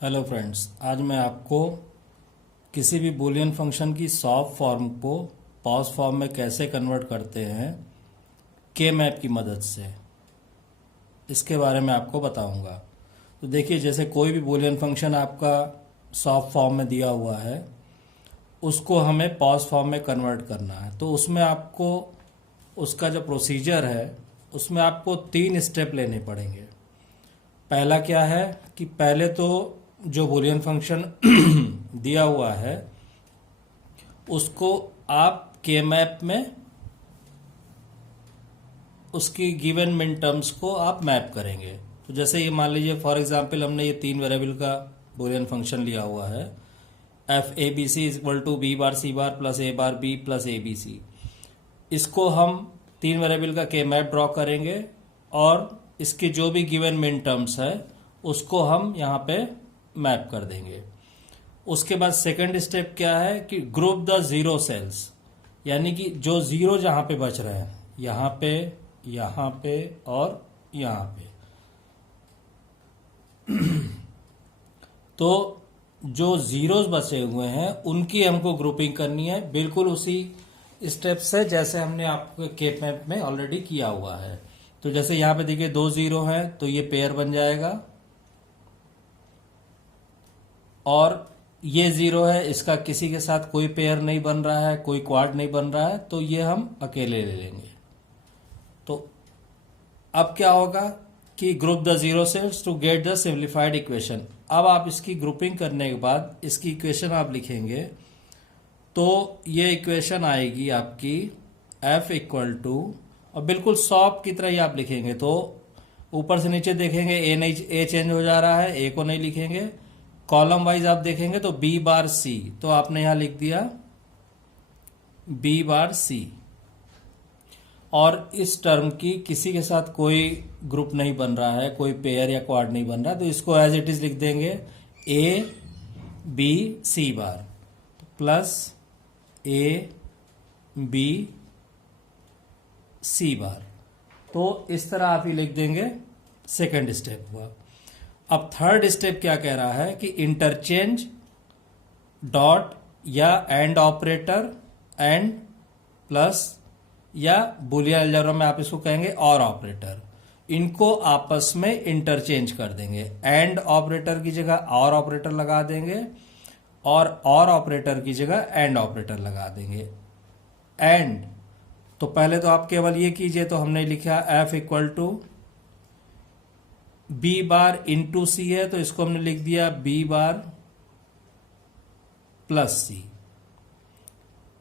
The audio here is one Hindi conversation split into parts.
हेलो फ्रेंड्स, आज मैं आपको किसी भी बूलियन फंक्शन की सॉफ्ट फॉर्म को पॉज फॉर्म में कैसे कन्वर्ट करते हैं के मैप की मदद से, इसके बारे में आपको बताऊंगा। तो देखिए, जैसे कोई भी बूलियन फंक्शन आपका सॉफ्ट फॉर्म में दिया हुआ है, उसको हमें पॉज फॉर्म में कन्वर्ट करना है। तो उसमें आपको उसका जो प्रोसीजर है, उसमें आपको 3 स्टेप लेने पड़ेंगे। पहला क्या है कि पहले तो जो बूलियन फंक्शन दिया हुआ है उसको आप के मैप में उसकी गिवन मिन टर्म्स को आप मैप करेंगे। तो जैसे ये मान लीजिए फॉर एग्जांपल हमने ये 3 वेरिएबल का बूलियन फंक्शन लिया हुआ है, F A B C equal to B bar C bar plus A bar B plus A B C. इसको हम 3 वेरिएबल का के मैप ड्रॉ करेंगे और इसकी जो भी गिवन मिन टर्म्स है उसको हम यहाँ पे मैप कर देंगे। उसके बाद सेकंड स्टेप क्या है कि ग्रुप द जीरो सेल्स, यानी कि जो जीरो जहां पे बच रहे हैं, यहाँ पे और यहाँ पे। तो जो जीरोस बचे हुए हैं उनकी हमको ग्रुपिंग करनी है, बिल्कुल उसी स्टेप से जैसे हमने आपके केप मैप में ऑलरेडी किया हुआ है। तो जैसे यहाँ पे देखिए 2 जीरो है तो ये पेयर बन जाएगा, और ये 0 है, इसका किसी के साथ कोई पेयर नहीं बन रहा है, कोई क्वाड नहीं बन रहा है, तो ये हम अकेले ले लेंगे। तो अब क्या होगा कि group the zero cells to get the simplified equation. अब आप इसकी ग्रुपिंग करने के बाद इसकी इक्वेशन आप लिखेंगे, तो ये इक्वेशन आएगी आपकी f इक्वल टू, और बिल्कुल सॉफ्ट की तरह ही आप लिखेंगे। तो ऊपर से नीचे देखेंगे ए चेंज हो जा रहा है, ए को नहीं लिखेंगे। कॉलम वाइज आप देखेंगे तो बी बार सी, तो आपने यहां लिख दिया बी बार सी, और इस टर्म की किसी के साथ कोई ग्रुप नहीं बन रहा है, कोई पेयर या क्वाड नहीं बन रहा, तो इसको एज इट इज लिख देंगे A B C bar plus A B C bar. तो इस तरह आप ही लिख देंगे। सेकंड स्टेप हुआ। अब थर्ड स्टेप क्या कह रहा है कि इंटरचेंज डॉट या एंड ऑपरेटर एंड प्लस, या बुलियन अलजेब्रा में आप इसको कहेंगे और ऑपरेटर, इनको आपस में इंटरचेंज कर देंगे। एंड ऑपरेटर की जगह और ऑपरेटर लगा देंगे और ऑपरेटर की जगह एंड ऑपरेटर लगा देंगे। एंड तो पहले तो आप केवल ये कीजिए, तो हमने लिखा F equal to B bar into C है, तो इसको हमने लिख दिया बी बार प्लस सी।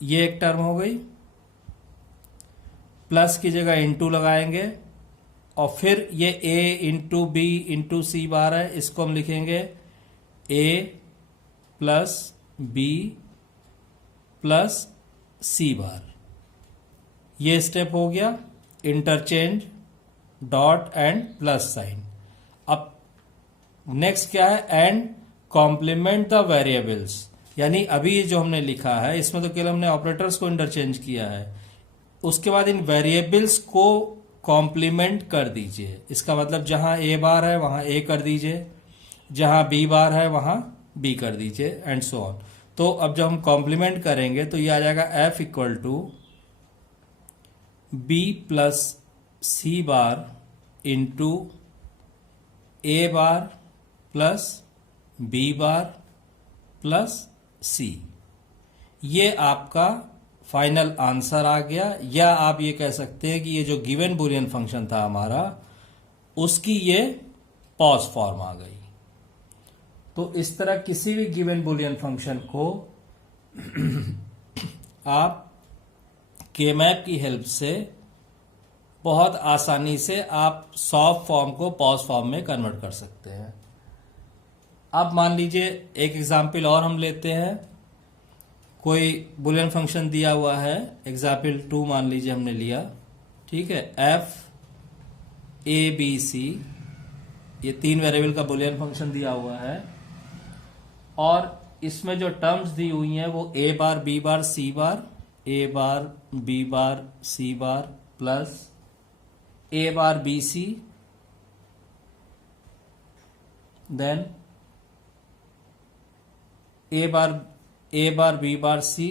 ये एक टर्म हो गई, प्लस की जगह इंटू लगाएंगे, और फिर ये ए इंटू बी इंटू सी बार है, इसको हम लिखेंगे ए plus B plus C bar. ये स्टेप हो गया interchange dot and plus sign. अब नेक्स्ट क्या है, एंड कॉम्प्लीमेंट द वेरिएबल्स, यानी अभी जो हमने लिखा है इसमें तो केवल हमने ऑपरेटर्स को इंटरचेंज किया है, उसके बाद इन वेरिएबल्स को कॉम्प्लीमेंट कर दीजिए। इसका मतलब जहां ए बार है वहां ए कर दीजिए, जहां बी बार है वहां बी कर दीजिए, एंड सो ऑन। तो अब जब हम कॉम्प्लीमेंट करेंगे तो ये आ जाएगा F equal to B plus C bar into A bar plus B bar plus C. ये आपका फाइनल आंसर आ गया, या आप ये कह सकते हैं कि ये जो गिवन बुलियन फंक्शन था हमारा, उसकी ये पॉज फॉर्म आ गई। तो इस तरह किसी भी गिवन बुलियन फंक्शन को आप के मैप की हेल्प से बहुत आसानी से आप सॉफ्ट फॉर्म को पॉज फॉर्म में कन्वर्ट कर सकते हैं। अब मान लीजिए एक एग्जाम्पल और हम लेते हैं। कोई बुलियन फंक्शन दिया हुआ है, एग्जाम्पल 2 मान लीजिए हमने लिया, ठीक है। एफ ए बी सी, ये 3 वेरिएबल का बुलियन फंक्शन दिया हुआ है, और इसमें जो टर्म्स दी हुई हैं वो A bar B bar C bar, A bar B bar C bar plus A bar B C, then A bar B bar C,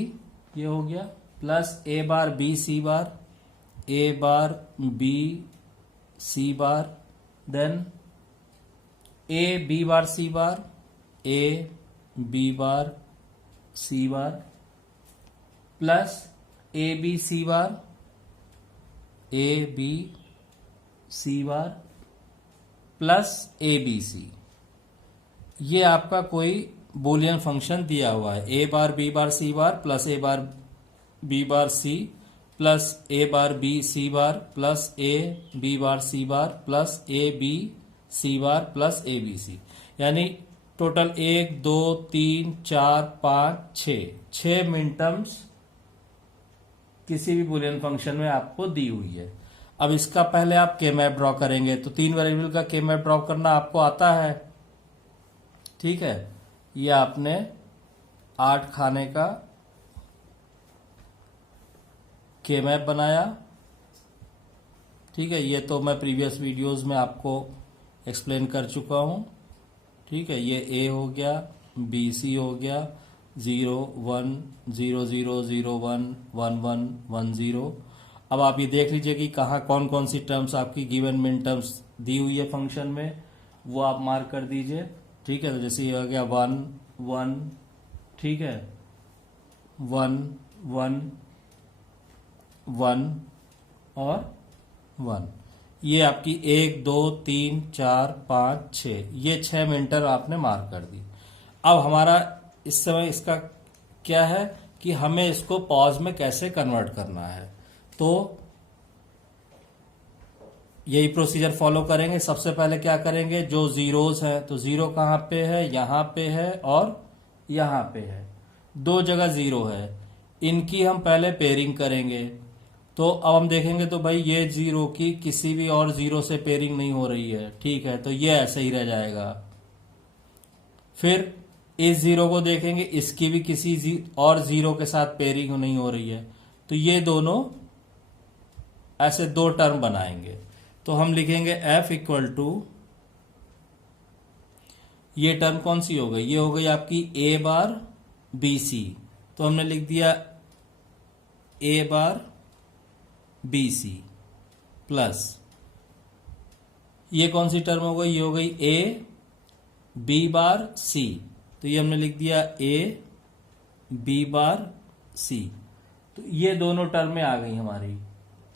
ये हो गया, plus A bar B C bar, A bar B C bar, then A B bar C bar, A B bar C bar, plus A B C bar, A B C bar, plus A B C. ये आपका कोई बूलियन फंक्शन दिया हुआ है, A bar B bar C bar plus A bar B bar C plus A bar B C bar plus A B bar C bar plus A B C bar plus A B C, यानी टोटल 1 2 3 4 5 6 मिनटर्म्स किसी भी बूलियन फंक्शन में आपको दी हुई है। अब इसका पहले आप के मैप ड्रॉ करेंगे, तो 3 वेरिएबल का के मैप ड्रॉ करना आपको आता है, ठीक है। ये आपने 8 खाने का के मैप बनाया, ठीक है। ये तो मैं प्रीवियस वीडियोस में आपको एक्सप्लेन कर चुका हूं, ठीक है। ये ए हो गया, बी सी हो गया, 0 1 0 0 0 1 1 1 1 0। अब आप ये देख लीजिए कि कहाँ कौन कौन सी टर्म्स आपकी गिवन मिन टर्म्स दी हुई है फंक्शन में, वो आप मार्क कर दीजिए, ठीक है। तो जैसे ये हो गया 1 1, ठीक है, 1 1 1 और 1। ये आपकी 1 2 3 4 5 6, ये 6 मिनटर आपने मार्क कर दी। अब हमारा इस समय इसका क्या है कि हमें इसको पॉज में कैसे कन्वर्ट करना है, तो यही प्रोसीजर फॉलो करेंगे। सबसे पहले क्या करेंगे, जो जीरोस है तो जीरो कहाँ पे है, यहां पे है और यहां पे है, 2 जगह जीरो है, इनकी हम पहले पेयरिंग करेंगे। तो अब हम देखेंगे तो भाई ये जीरो की किसी भी और जीरो से पेयरिंग नहीं हो रही है, ठीक है, तो ये ऐसे ही रह जाएगा। फिर इस जीरो को देखेंगे, इसकी भी किसी और जीरो के साथ पेयरिंग नहीं हो रही है, तो ये दोनों ऐसे 2 टर्म बनाएंगे। तो हम लिखेंगे f इक्वल टू, ये टर्म कौन सी हो गई, ये हो गई आपकी a बार बी सी, तो हमने लिख दिया a bar B C plus ये कौन सी टर्म हो गई, ये हो गई a बी बार सी, तो ये हमने लिख दिया a बी बार सी। तो ये दोनों टर्में आ गई हमारी।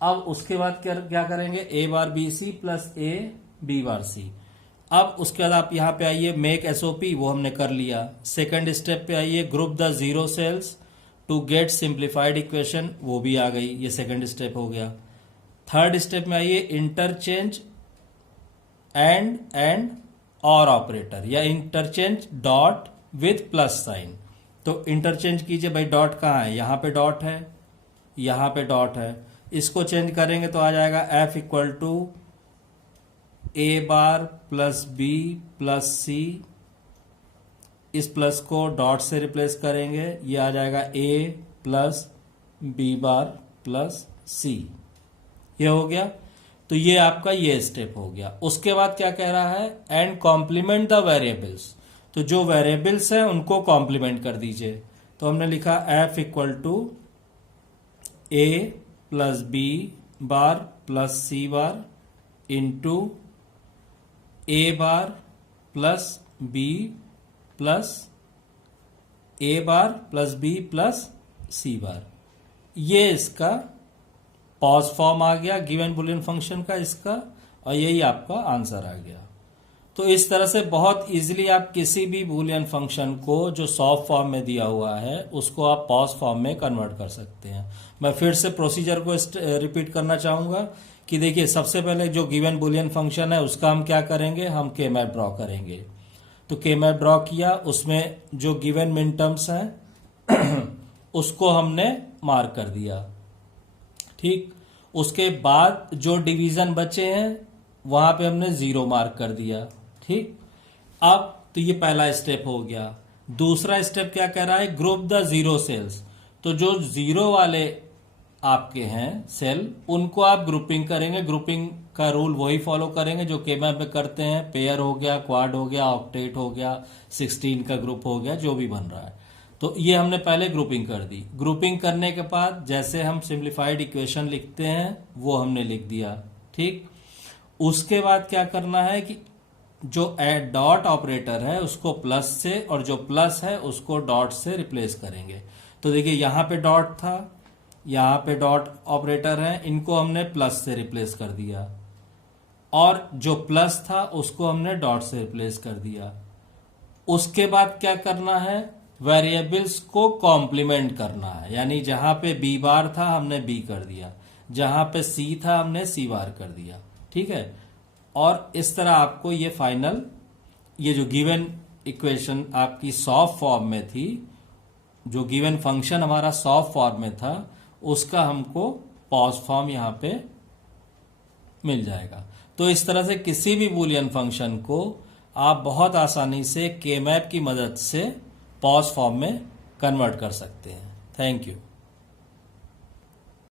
अब उसके बाद क्या करेंगे, A bar B C plus A B bar C. अब उसके बाद आप यहां पे आइए, मेक एसओपी, वो हमने कर लिया। सेकंड स्टेप पे आइए, group the zero cells to get simplified equation, वो भी आ गई, ये सेकंड स्टेप हो गया। थर्ड स्टेप में आइए, इंटरचेंज एंड और ऑपरेटर, या interchange dot with plus sign. तो इंटरचेंज कीजिए, भाई डॉट कहाँ है, यहां पे डॉट है, यहां पे डॉट है, इसको चेंज करेंगे तो आ जाएगा f equal to A bar plus B plus C, इस प्लस को डॉट से रिप्लेस करेंगे, ये आ जाएगा a plus B bar plus C, ये हो गया। तो ये आपका ये स्टेप हो गया। उसके बाद क्या कह रहा है, एंड कॉम्प्लीमेंट द वेरिएबल्स, तो जो वेरिएबल्स हैं उनको कॉम्प्लीमेंट कर दीजिए। तो हमने लिखा f equal to A plus B bar plus C bar into A bar plus B plus A bar plus B plus C bar. ये इसका पॉज फॉर्म आ गया गिवन बुलियन फंक्शन का इसका, और यही आपका आंसर आ गया। तो इस तरह से बहुत इजीली आप किसी भी बूलियन फंक्शन को जो सॉफ्ट फॉर्म में दिया हुआ है उसको आप पॉज फॉर्म में कन्वर्ट कर सकते हैं। मैं फिर से प्रोसीजर को रिपीट करना चाहूंगा कि देखिए, सबसे पहले जो गिवन बूलियन फंक्शन है उसका हम क्या करेंगे, हम के मैप ड्रॉ करेंगे। तो के मैप ड्रॉ किया, उसमें जो गिवन मिन टर्म्स हैं उसको हमने मार्क कर दिया, ठीक। उसके बाद जो डिवीजन बचे हैं वहां पे हमने 0 मार्क कर दिया, ठीक। अब तो ये पहला स्टेप हो गया। दूसरा स्टेप क्या कह रहा है, ग्रुप द जीरो सेल्स, तो जो जीरो वाले आपके हैं सेल, उनको आप ग्रुपिंग करेंगे। ग्रुपिंग का रूल वही फॉलो करेंगे जो K-मैप में करते हैं। पेयर हो गया, क्वाड हो गया, ऑक्टेट हो गया, 16 का ग्रुप हो गया, जो भी बन रहा है। तो ये हमने पहले ग्रुपिंग कर दी। ग्रुपिंग करने के बाद जैसे हम सिंप्लीफाइड इक्वेशन लिखते हैं वो हमने लिख दिया, ठीक। उसके बाद क्या करना है कि जो डॉट ऑपरेटर है उसको प्लस से, और जो प्लस है उसको डॉट से रिप्लेस करेंगे। तो देखिए यहां पे डॉट था, यहां पे डॉट ऑपरेटर है, इनको हमने प्लस से रिप्लेस कर दिया, और जो प्लस था उसको हमने डॉट से रिप्लेस कर दिया। उसके बाद क्या करना है, वेरिएबल्स को कॉम्प्लीमेंट करना है, यानी जहां पे बी बार था हमने बी कर दिया, जहां पे सी था हमने सी बार कर दिया, ठीक है। और इस तरह आपको ये फाइनल, ये जो गिवन इक्वेशन आपकी सॉफ्ट फॉर्म में थी, जो गिवन फंक्शन हमारा सॉफ्ट फॉर्म में था, उसका हमको पॉज फॉर्म यहां पे मिल जाएगा। तो इस तरह से किसी भी बूलियन फंक्शन को आप बहुत आसानी से K-मैप की मदद से पॉज फॉर्म में कन्वर्ट कर सकते हैं। Thank you.